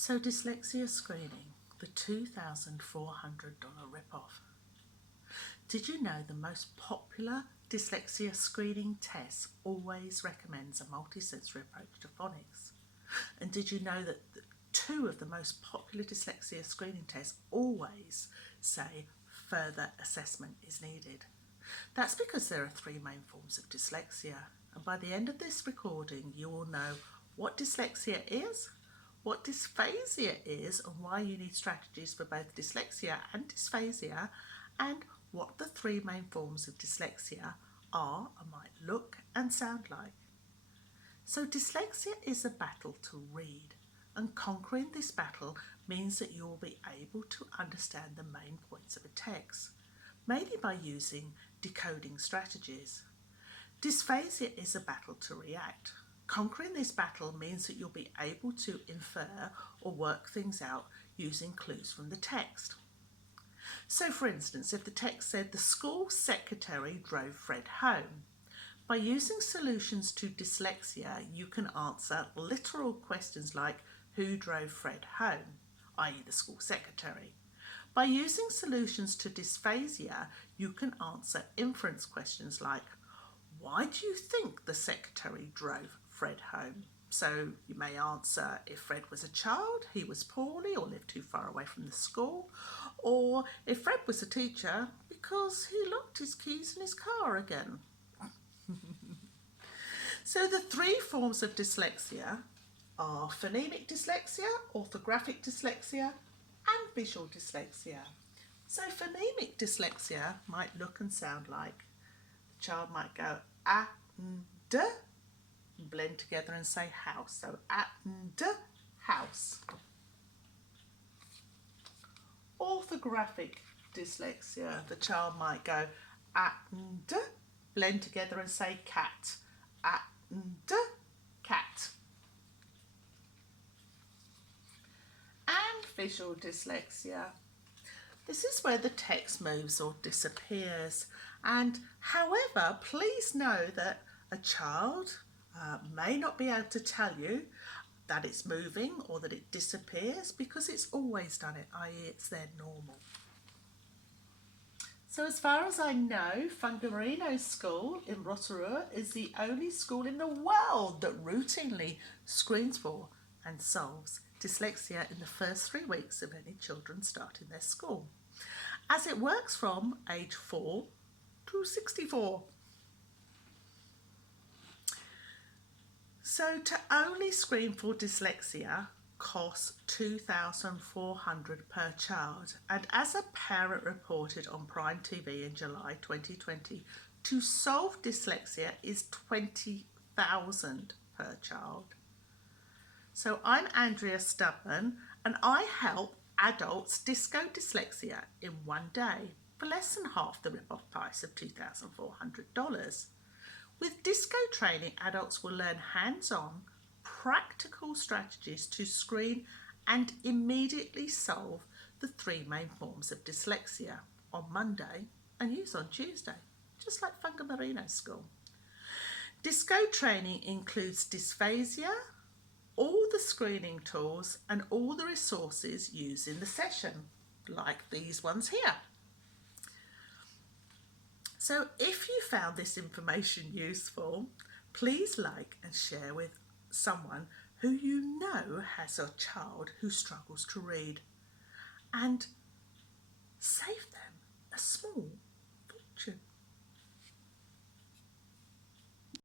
So Dyslexia Screening, the $2,400 rip-off. Did you know the most popular dyslexia screening test always recommends a multisensory approach to phonics? And did you know that two of the most popular dyslexia screening tests always say further assessment is needed? That's because there are three main forms of dyslexia, and by the end of this recording you will know what dyslexia is, what dysphasia is and why you need strategies for both dyslexia and dysphasia, and what the three main forms of dyslexia are and might look and sound like. So dyslexia is a battle to read, and conquering this battle means that you will be able to understand the main points of a text, mainly by using decoding strategies. Dysphasia is a battle to react. Conquering this battle means that you'll be able to infer or work things out using clues from the text. So for instance, if the text said the school secretary drove Fred home, by using solutions to dyslexia you can answer literal questions like who drove Fred home, i.e. the school secretary. By using solutions to dysphasia you can answer inference questions like why do you think the secretary drove Fred home? So you may answer if Fred was a child, he was poorly or lived too far away from the school, or if Fred was a teacher because he locked his keys in his car again. So the three forms of dyslexia are phonemic dyslexia, orthographic dyslexia and visual dyslexia. So phonemic dyslexia might look and sound like the child might go and blend together and say house. So and house. Orthographic dyslexia, the child might go and blend together and say cat. And cat. And visual dyslexia. This is where the text moves or disappears. And however, please know that a child may not be able to tell you that it's moving or that it disappears because it's always done it, i.e. it's their normal. So as far as I know, Fungamarino School in Rotorua is the only school in the world that routinely screens for and solves dyslexia in the first 3 weeks of any children starting their school, as it works from age 4 to 64. So to only screen for dyslexia costs $2,400 per child, and as a parent reported on Prime TV in July 2020, to solve dyslexia is $20,000 per child. So I'm Andrea Stubman and I help adults disco dyslexia in 1 day for less than half the rip-off price of $2,400. With disco training, adults will learn hands-on, practical strategies to screen and immediately solve the three main forms of dyslexia on Monday and use on Tuesday, just like Fungamarino School. Disco training includes dysphasia, all the screening tools and all the resources used in the session, like these ones here. So if you found this information useful, please like and share with someone who you know has a child who struggles to read. And